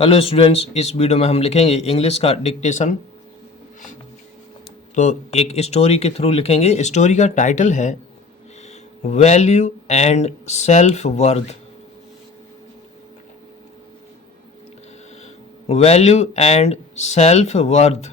Hello students, इस video में हम लिखेंगे इंग्लिश का डिक्टेशन। तो एक स्टोरी के थ्रू लिखेंगे। स्टोरी का टाइटल है value and self worth. Value and self worth.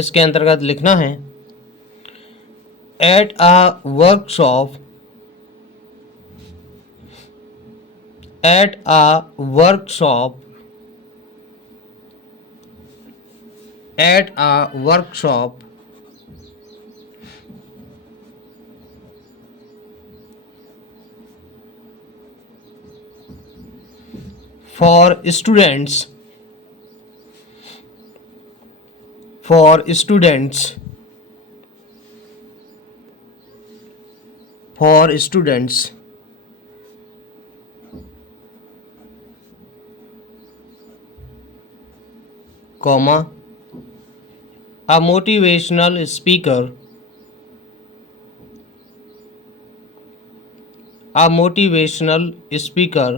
इसके अंतर्गत लिखना है at a workshop at a workshop at a workshop for students for students for students comma a motivational speaker a motivational speaker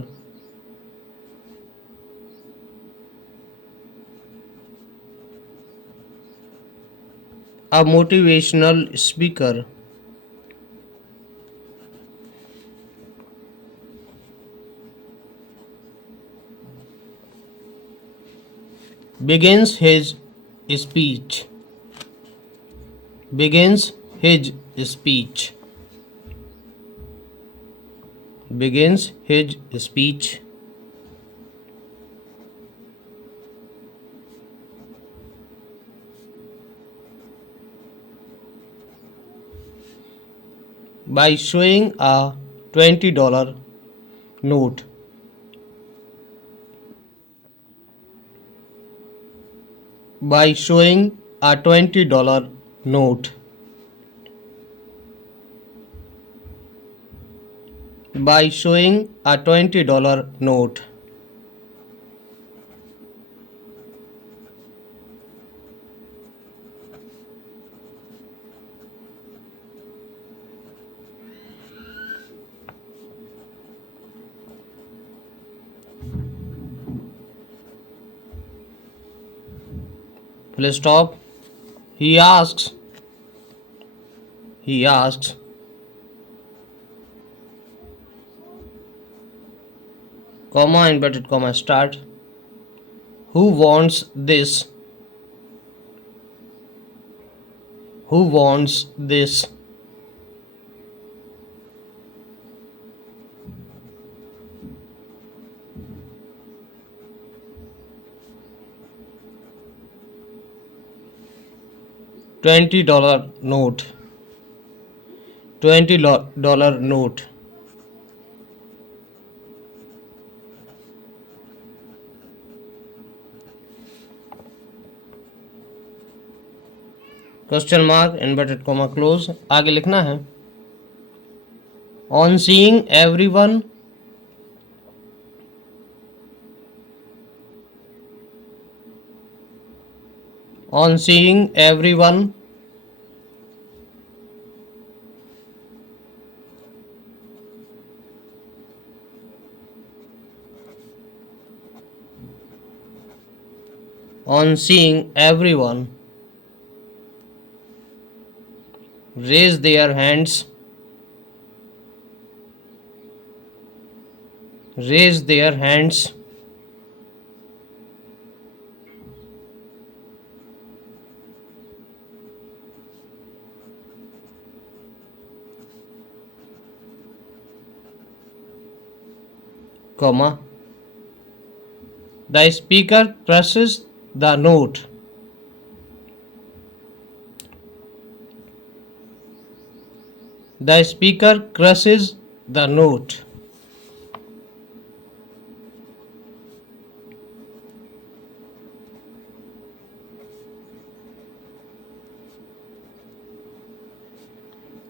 a motivational speaker begins his speech begins his speech begins his speech by showing a $20 note by showing a $20 note by showing a $20 note full stop. He asks comma inverted comma start, who wants this, who wants this, $20 note, $20 note. Question mark inverted comma close. आगे लिखना है on seeing everyone on seeing everyone on seeing everyone raise their hands, raise their hands, comma, the speaker presses the note, the speaker crushes the note,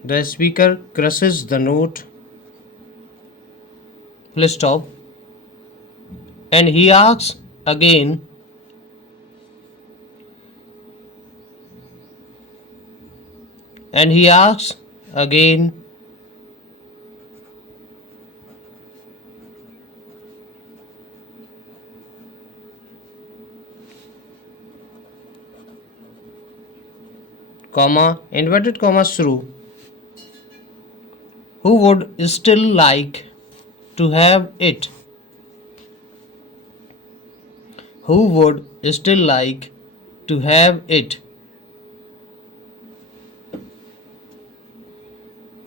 The speaker crushes the note. Full stop. And he asks again. And he asks again. Comma, inverted commas through. Who would still like to have it? Who would still like to have it?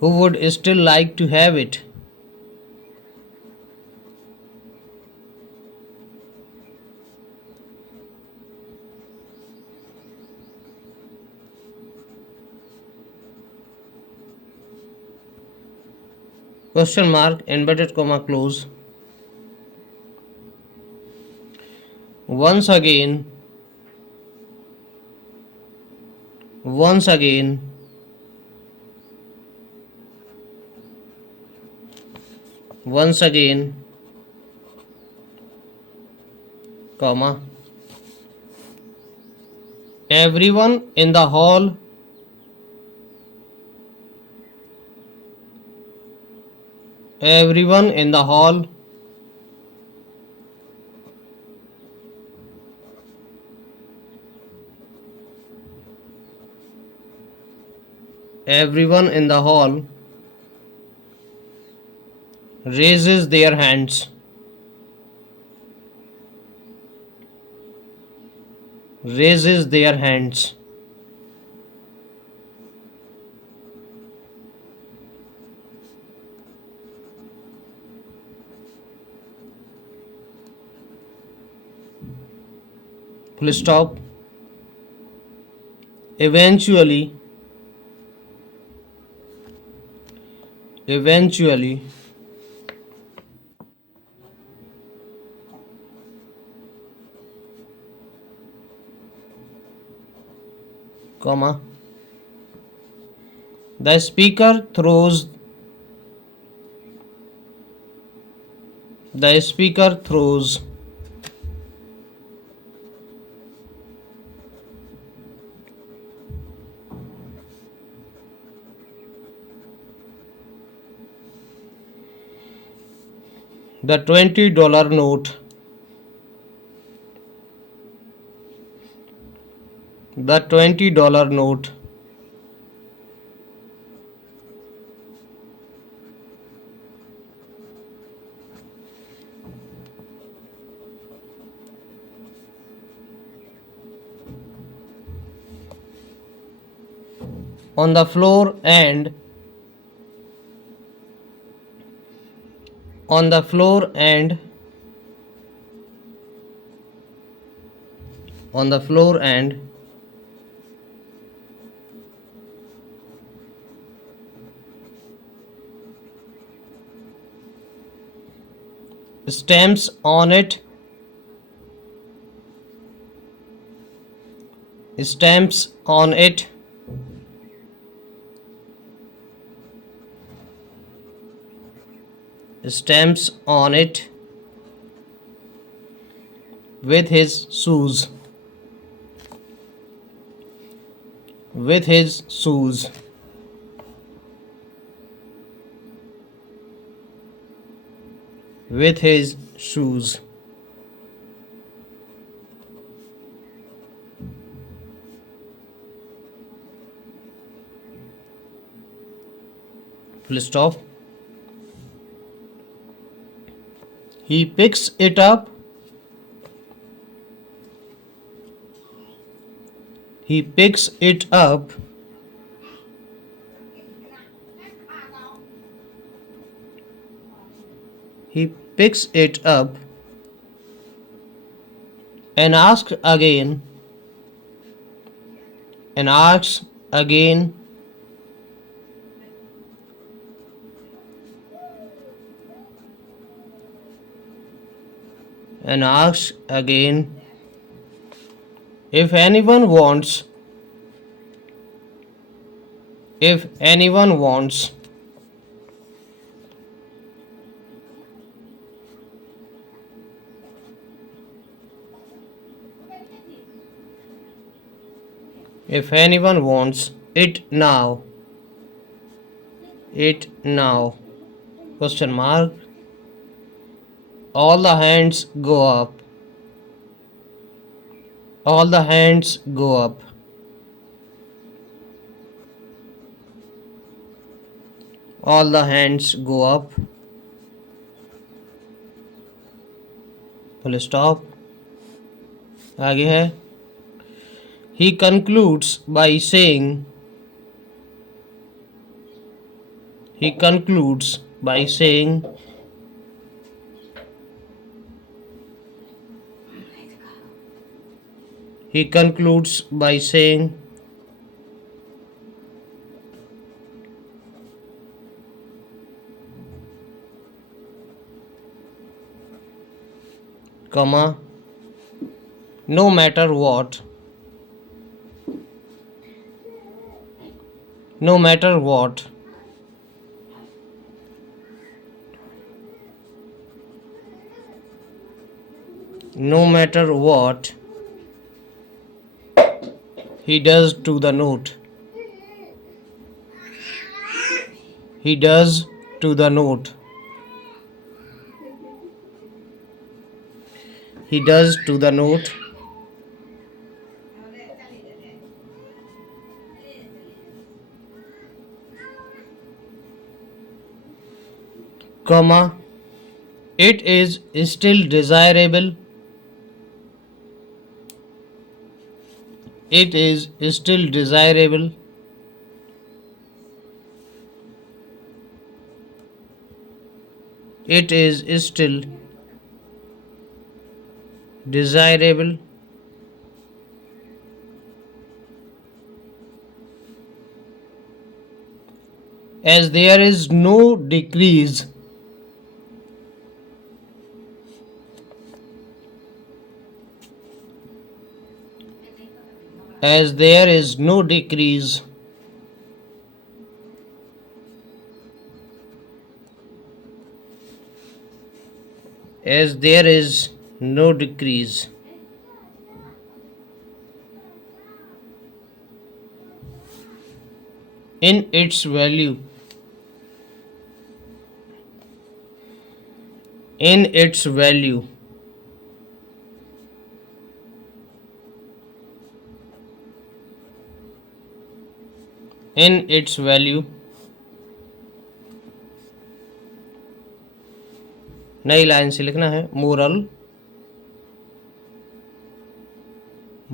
Who would still like to have it? Question mark, inverted comma close. Once again, once again, once again, comma. Everyone in the hall, everyone in the hall, everyone in the hall raises their hands. Raises their hands. Full stop. Eventually, eventually, comma. The speaker throws. The speaker throws. The $20 note. The $20 note. On the floor and on the floor and on the floor and stamps on it, stamps on it, stamps on it with his shoes, with his shoes. With his shoes. Full stop. He picks it up. He picks it up. He picks it up and asks again, and asks again, and asks again, if anyone wants If anyone wants, if anyone wants it now, it now. Question mark. All the hands go up. All the hands go up. All the hands go up. Full stop. आगे है. He concludes by saying. He concludes by saying. He concludes by saying. Comma. No matter what. No matter what. No matter what he does to the note. He does to the note. He does to the note. Comma. It is still desirable. It is still desirable. It is still desirable. As there is no decrease. As there is no decrease. As there is no decrease. In its value. In its value. In its value. नई line से लिखना है. Moral.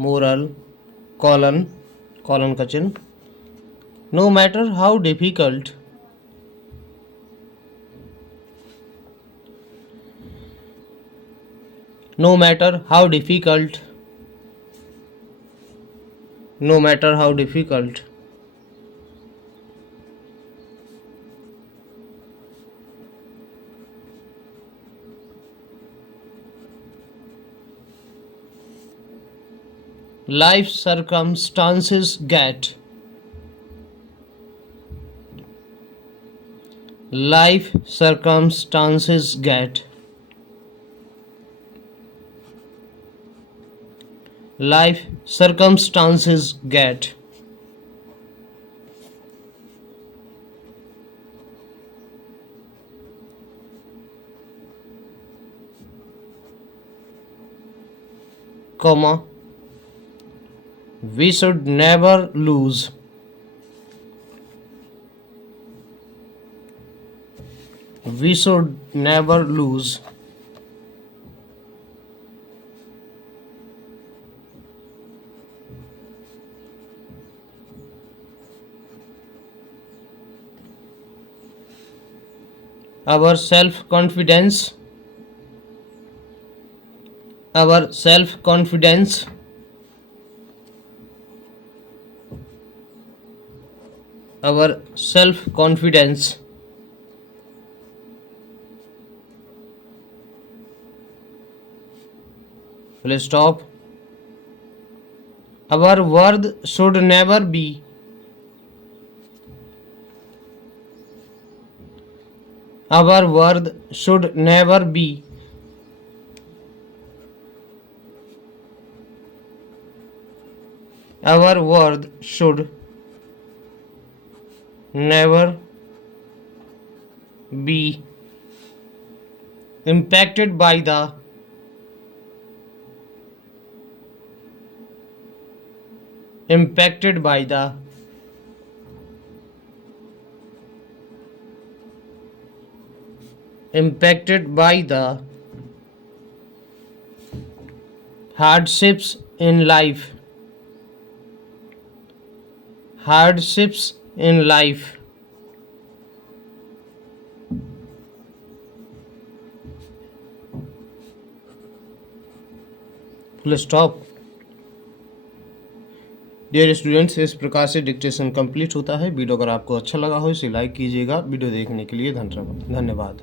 Moral colon. Colon का चिन्ह. No matter how difficult. No matter how difficult. No matter how difficult. Life circumstances get. Life circumstances get. Life circumstances get. Comma. We should never lose. We should never lose. Our self-confidence. Our self-confidence. Our self-confidence. Full stop. Our worth should never be. Our word should never be. Our word should never be impacted by the impacted by the impacted by the hardships in life. Hardships in life. Full stop. Dear students, इस प्रकार से dictation complete होता है। Video अगर आपको अच्छा लगा हो इसे लाइक कीजिएगा। वीडियो देखने के लिए धन्यवाद।